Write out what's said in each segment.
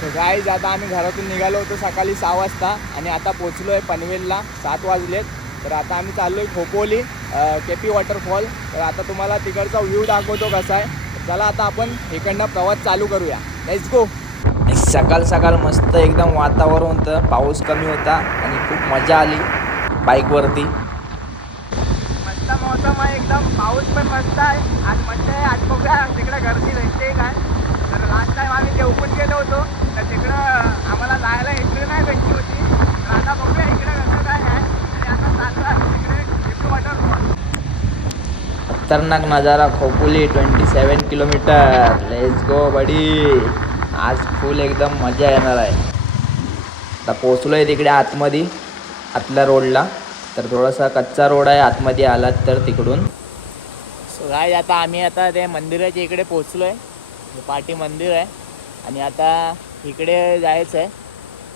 So guys आता आम्ही घरातून निघालो होतो सकाळी 6 वाजता आणि आता पोचलो आहे पनवेलला 7 वाजलेत. तर आता आम्ही चाललो आहे खोपोली केपी वॉटरफॉल. तर आता तुम्हाला तिकडचा व्ह्यू दाखवतो कसा आहे. चला आता आपण इकडनं प्रवास चालू करूया. Let's go. सकाळ सकाळ मस्त एकदम वातावरण होतं, पाऊस कमी होता आणि खूप मजा आली बाईकवरती. मस्त मौसम आहे एकदम, पाऊस पण मस्त आहे. आज मस्त आहे. आज बघूया तिकडे गर्दी भेटते काय. तर लास्ट टाइम आम्ही देवपून गेलो होतो तर तिकडं आम्हाला जायला एंट्री नाही भेटली होती. तर आता बघूया इकडे कसं काय आहे. आणि आता चाललं तिकडे केपी वॉटरफॉल. खतरनाक नजारा खोपोली 27 किलोमीटर. लेट्स गो बडी. आज फुल एकदम मजा येणार आहे. आता पोचलो आहे तिकडे आतमध्ये, आतल्या रोडला. तर थोडासा कच्चा रोड आहे आतमध्ये आलात तर तिकडून. सो गाईज आता आम्ही आता ते मंदिराच्या इकडे पोचलो आहे. पाठी मंदिर आहे आणि आता इकडे जायचं आहे.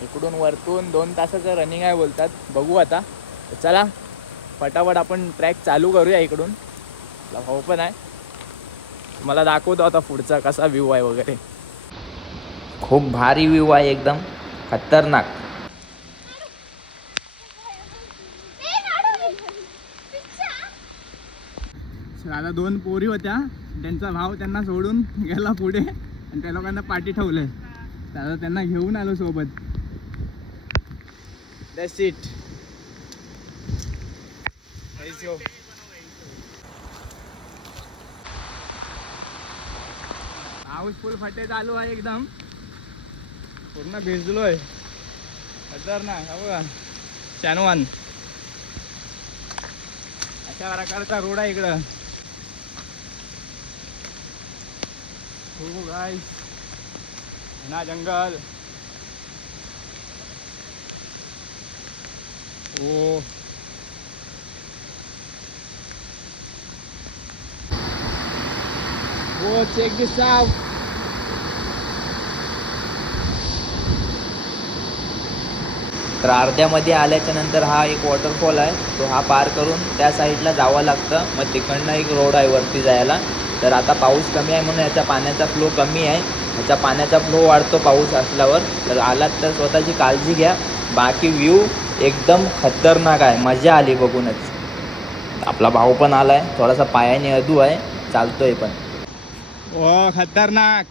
इकडून वरतून 2 तासाचं रनिंग आहे बोलतात. बघू आता. तर चला फटाफट आपण ट्रॅक चालू करूया. इकडून भाऊ पण आहे, मला दाखवतो आता पुढचा कसा व्ह्यू आहे वगैरे. खूप भारी व्ह्यू आहे एकदम खतरनाक. आता 2 पोरी होत्या, त्यांचा भाव त्यांना सोडून गेला पुढे आणि त्या लोकांना पाठी ठेवलंय. आता त्यांना घेऊन आलो सोबत. That's it. पाऊस फुल फटे चालू आहे एकदम, पूर्ण भिजलोय. खतरनाक. हा बघा चॅनवान अशा प्रकारचा रोड आहे इकडं. हो गाईस, घना जंगल. ओ चेक दिस आउट. तर अर्ध्यामध्ये आल्याच्या नंतर हा एक वॉटरफॉल आहे, तो हा पार करून त्या साईडला जावं लागतं. मग तिकडनं एक रोड आहे वरती जायला. तर आता पाऊस कमी आहे म्हणून याचा पाण्याचा फ्लो कमी आहे. ह्याचा पाण्याचा फ्लो वाढतो पाऊस असल्यावर. तर आलात तर स्वतःची काळजी घ्या. बाकी व्ह्यू एकदम खतरनाक आहे, मजा आली बघूनच. आपला भाऊ पण आलाय, थोडासा पायाने अधू आहे, चालतोय पण. ओ खतरनाक.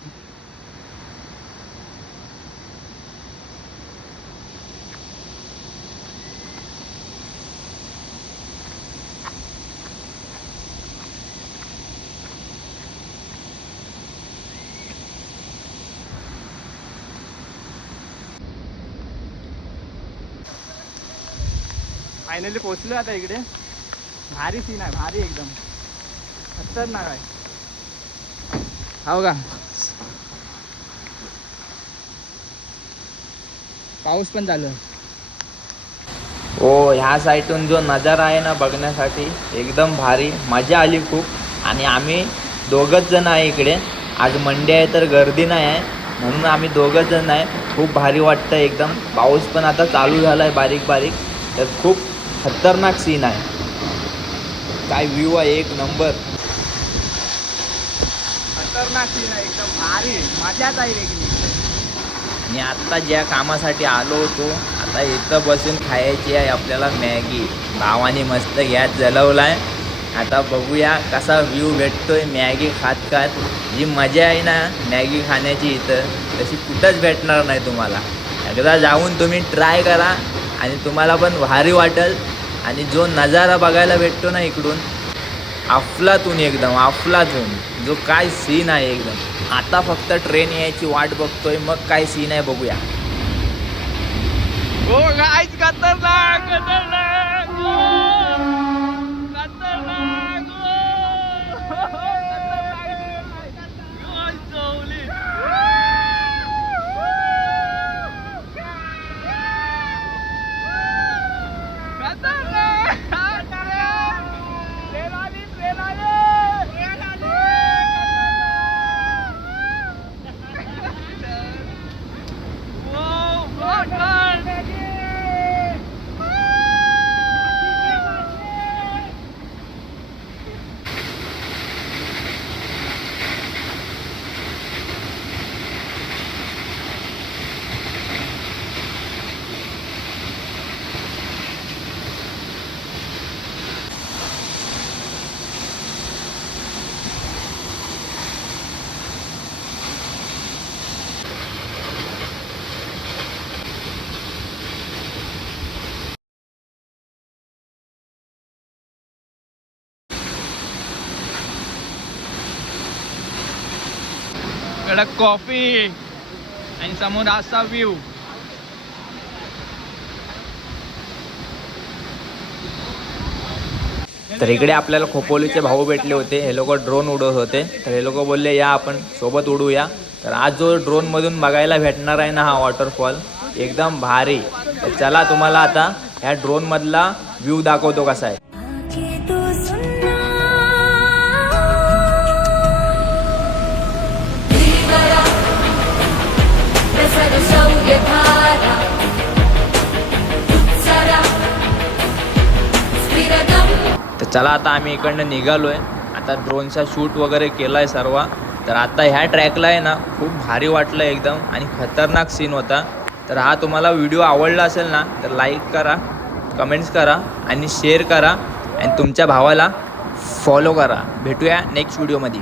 फायनली पोचलो आता इकडे. भारी सीन आहे, भारी एकदम खतरनाक आहे. हो का, पाऊस पण चालू आहे. हो, ह्या साईडून जो नजारा आहे ना बघण्यासाठी एकदम भारी, मजा आली खूप. आणि आम्ही 2च जण आहे इकडे. आज मंडे आहे तर गर्दी नाही आहे म्हणून आम्ही 2च जण आहे. खूप भारी वाटतं एकदम. पाऊस पण आता चालू झाला आहे बारीक बारीक. तर खूप खतरनाक सीन आहे. काय व्ह्यू आहे, एक नंबर. खतरनाक सीन आहे एकदम भारी, मजाच आहे वेगळी. आणि आत्ता ज्या कामासाठी आलो होतो, आता इथं बसून खायची आहे आपल्याला मॅगी. भावाने मस्त गॅस जलवलाय. आता बघूया कसा व्ह्यू भेटतोय मॅगी खात खात. जी मजा आहे ना मॅगी खाण्याची इथं, तशी कुठंच भेटणार नाही तुम्हाला. एकदा जाऊन तुम्ही ट्राय करा आणि तुम्हाला पण भारी वाटेल. आणि जो नजारा बघायला भेटतो ना इकडून, अफलातून एकदम अफलातून. जो काय सीन आहे एकदम. आता फक्त ट्रेन यायची वाट बघतोय, मग काय सीन आहे बघूया. हो गाईस, खतरनाक खतरनाक खतरनाक. कडक कॉफी आणि समोर असा व्ह्यू. तर इकडे आपल्याला खोपोलीचे भाऊ भेटले होते. हे लोक ड्रोन उडवत होते. तर हे लोक बोलले या आपण सोबत उडूया. तर आज जो ड्रोनमधून बघायला भेटणार आहे ना हा वॉटरफॉल एकदम भारी. तर चला तुम्हाला आता ह्या ड्रोनमधला व्ह्यू दाखवतो कसा आहे. तर चला आता आम्ही इकडनं निघालोय. आता ड्रोनचा शूट वगैरे केलाय सर्व. तर आता ह्या ट्रॅकला आहे ना खूप भारी वाटलं एकदम आणि खतरनाक सीन होता. तर हा तुम्हाला व्हिडिओ आवडला असेल ना तर लाईक करा, कमेंट्स करा आणि शेअर करा आणि तुमच्या भावाला फॉलो करा. भेटूया नेक्स्ट व्हिडिओमध्ये.